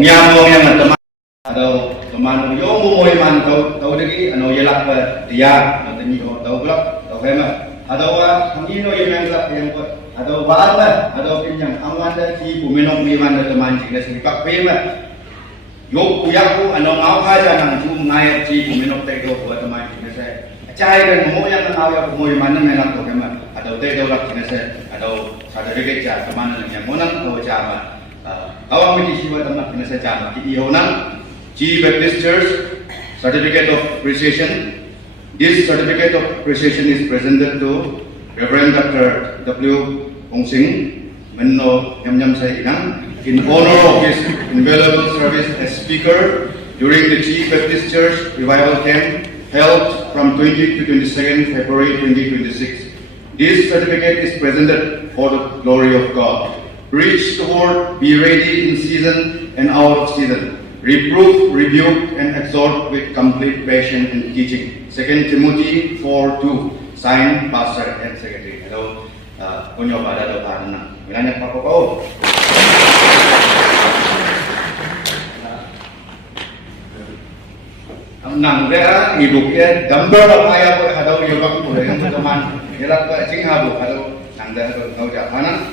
Ongyamo yang teman atau teman yo mumoy man tau lagi yelak dia atau ni tau gelap tau kema atau hamino yang gelap yang atau baal atau pinyang angwan da si puminok miman da teman jika sipak pema yo kuyaku ngau kaja nang jum ngayat si puminok tego buat teman jika saya cai dan mo yang ya pumoy man na menak tau kema atau tego lak jika saya atau sada dege ja teman yang monang tau jama awang miti siwa tamat pinasa jama ki ihonang G Baptist Church Certificate of Appreciation. This certificate of appreciation is presented to Reverend Dr. W. Ong Sing Menno Nyam Sai Inang in honor of his invaluable service as speaker during the G Baptist Church Revival Camp held from 20 to 22nd February 2026. This certificate is presented for the glory of God. Preach the word, be ready in season and out of season. Reproof, rebuke, and exhort with complete patience and teaching. 2 Timothy 4:2. Signed, Pastor and Secretary. Hello, kunyo pada do panan. Milanya papo. Nang dia ngibuknya gambar apa ya ko hadaw yobak ko yang teman. Hilak ka sing habo hadaw nang dia ko japanan.